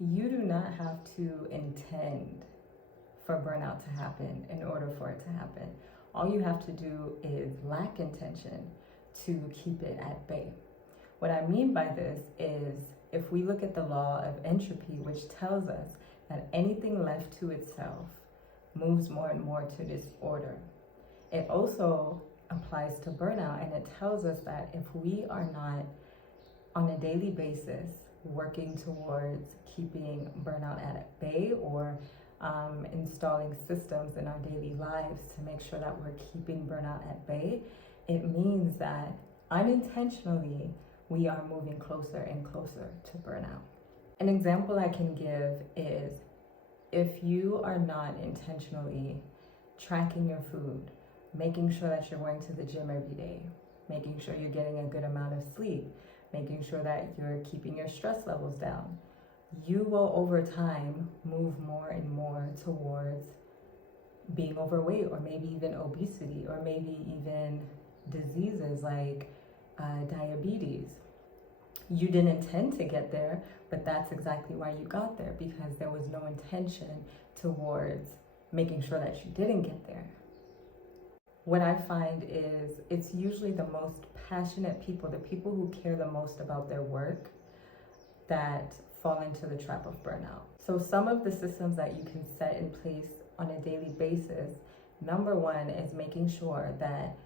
You do not have to intend for burnout to happen in order for it to happen. All you have to do is lack intention to keep it at bay. What I mean by this is if we look at the law of entropy, which tells us that anything left to itself moves more and more to disorder. It also applies to burnout, and it tells us that if we are not on a daily basis working towards keeping burnout at bay or installing systems in our daily lives to make sure that we're keeping burnout at bay, it means that unintentionally we are moving closer and closer to burnout. An example I can give is if you are not intentionally tracking your food, making sure that you're going to the gym every day, making sure you're getting a good amount of sleep, making sure that you're keeping your stress levels down, you will over time move more and more towards being overweight, or maybe even obesity, or maybe even diseases like diabetes. You didn't intend to get there, but that's exactly why you got there, because there was no intention towards making sure that you didn't get there. What I find is it's usually the most passionate people, the people who care the most about their work, that fall into the trap of burnout. So some of the systems that you can set in place on a daily basis, number one is making sure that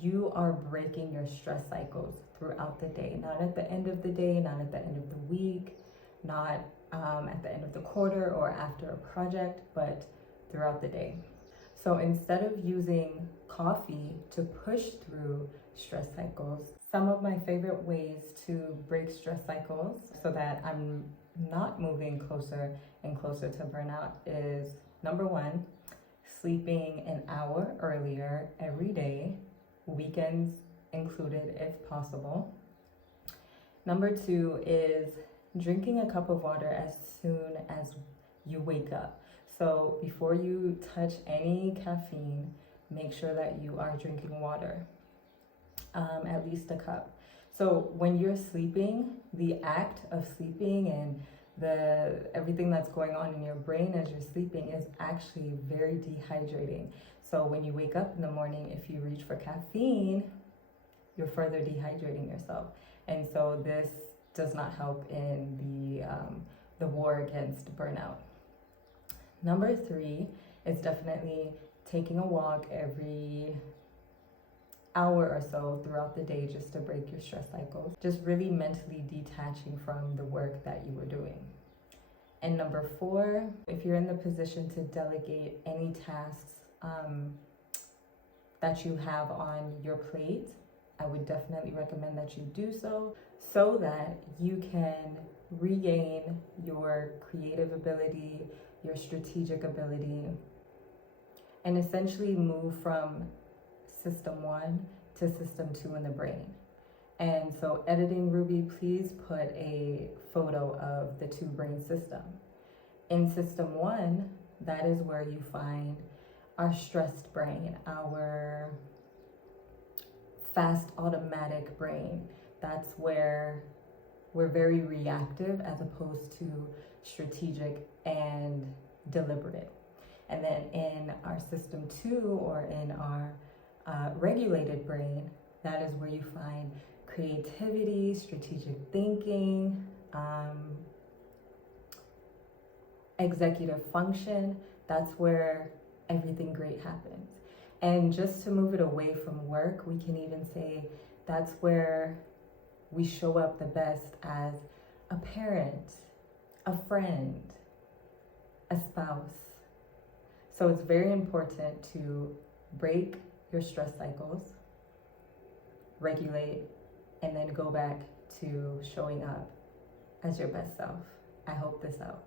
you are breaking your stress cycles throughout the day, not at the end of the day, not at the end of the week, not at the end of the quarter or after a project, but throughout the day. So instead of using coffee to push through stress cycles, some of my favorite ways to break stress cycles so that I'm not moving closer and closer to burnout is, number one, sleeping an hour earlier every day, weekends included if possible. Number two is drinking a cup of water as soon as you wake up. So before you touch any caffeine, make sure that you are drinking water, at least a cup. So when you're sleeping, the act of sleeping and everything that's going on in your brain as you're sleeping is actually very dehydrating. So when you wake up in the morning, if you reach for caffeine, you're further dehydrating yourself. And so this does not help in the war against burnout. Number three is definitely taking a walk every hour or so throughout the day just to break your stress cycles. Just really mentally detaching from the work that you were doing. And number four, if you're in the position to delegate any tasks that you have on your plate, I would definitely recommend that you do so that you can regain your creative ability, your strategic ability, and essentially move from system 1 to system 2 in the brain. And so editing Ruby, please put a photo of the 2 brain system. In system 1, that is where you find our stressed brain, our fast automatic brain. That's where we're very reactive as opposed to strategic and deliberate. And then in our system 2, or in our regulated brain, that is where you find creativity, strategic thinking, executive function. That's where everything great happens. And just to move it away from work, we can even say that's where we show up the best as a parent, a friend, a spouse. So it's very important to break your stress cycles, regulate, and then go back to showing up as your best self. I hope this out.